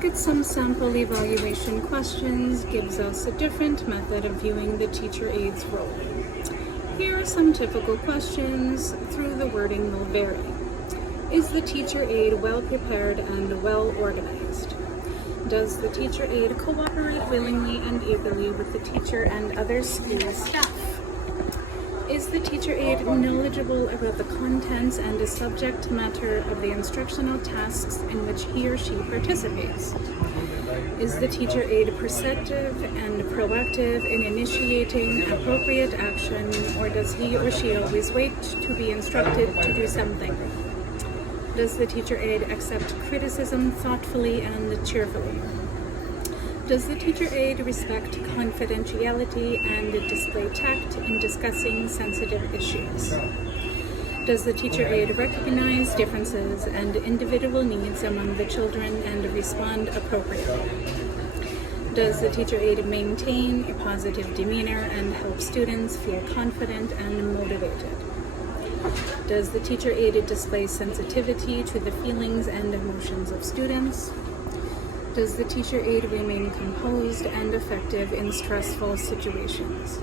look at some sample evaluation questions gives us a different method of viewing the teacher aide's role. Here are some typical questions, though the wording will vary. Is the teacher aide well prepared and well organized? Does the teacher aide cooperate willingly and eagerly with the teacher and other school staff? Is the teacher aide knowledgeable about the contents and the subject matter of the instructional tasks in which he or she participates? Is the teacher aide perceptive and proactive in initiating appropriate action, or does he or she always wait to be instructed to do something? Does the teacher aide accept criticism thoughtfully and cheerfully? Does the teacher aide respect confidentiality and display tact in discussing sensitive issues? Does the teacher aide recognize differences and individual needs among the children and respond appropriately? Does the teacher aide maintain a positive demeanor and help students feel confident and motivated? Does the teacher aide display sensitivity to the feelings and emotions of students? Does the teacher aide remain composed and effective in stressful situations?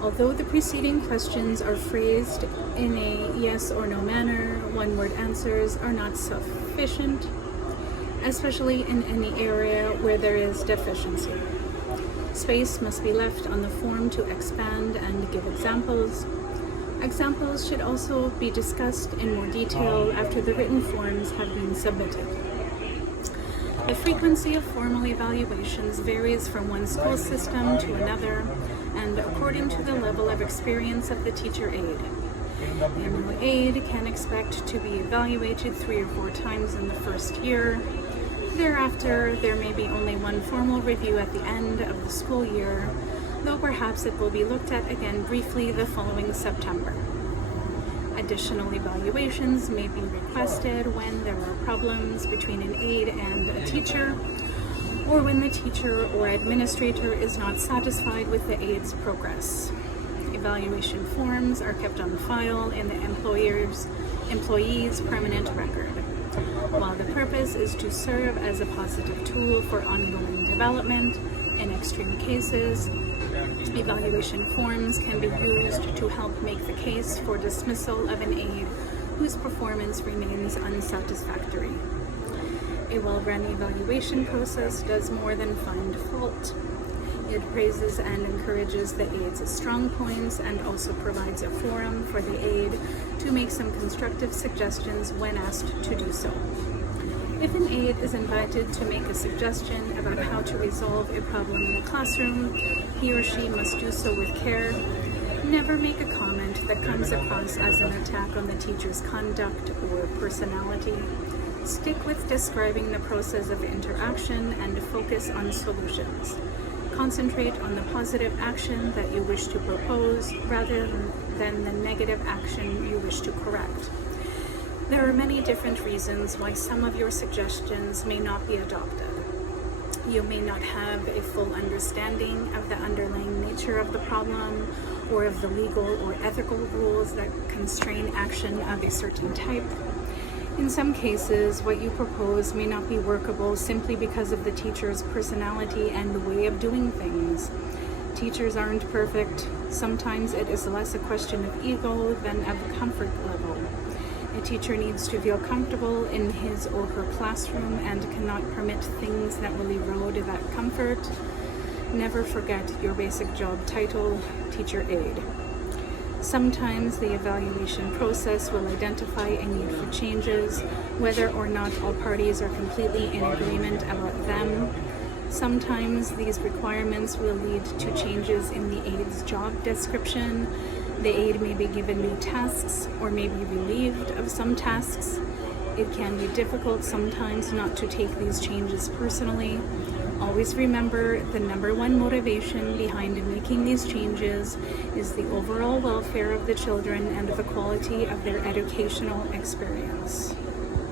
Although the preceding questions are phrased in a yes or no manner, one-word answers are not sufficient, especially in any area where there is deficiency. Space must be left on the form to expand and give examples. Examples should also be discussed in more detail after the written forms have been submitted. The frequency of formal evaluations varies from one school system to another and according to the level of experience of the teacher aide. The new aide can expect to be evaluated 3 or 4 times in the first year. Thereafter, there may be only one formal review at the end of the school year, though perhaps it will be looked at again briefly the following September. Additional evaluations may be requested when there are problems between an aide and a teacher, or when the teacher or administrator is not satisfied with the aide's progress. Evaluation forms are kept on file in the employee's permanent record. While the purpose is to serve as a positive tool for ongoing development, in extreme cases, evaluation forms can be used to help make the case for dismissal of an aide whose performance remains unsatisfactory. A well-run evaluation process does more than find fault. It praises and encourages the aide's strong points and also provides a forum for the aide to make some constructive suggestions when asked to do so. If an aide is invited to make a suggestion about how to resolve a problem in the classroom, he or she must do so with care. Never make a comment that comes across as an attack on the teacher's conduct or personality. Stick with describing the process of interaction and focus on solutions. Concentrate on the positive action that you wish to propose rather than the negative action you wish to correct. There are many different reasons why some of your suggestions may not be adopted. You may not have a full understanding of the underlying nature of the problem or of the legal or ethical rules that constrain action of a certain type. In some cases, what you propose may not be workable simply because of the teacher's personality and the way of doing things. Teachers aren't perfect. Sometimes it is less a question of ego than of comfort level. A teacher needs to feel comfortable in his or her classroom and cannot permit things that will erode that comfort. Never forget your basic job title, teacher aide. Sometimes the evaluation process will identify a need for changes, whether or not all parties are completely in agreement about them. Sometimes these requirements will lead to changes in the aide's job description. The aide may be given new tasks or may be relieved of some tasks. It can be difficult sometimes not to take these changes personally. Always remember the number one motivation behind making these changes is the overall welfare of the children and the quality of their educational experience.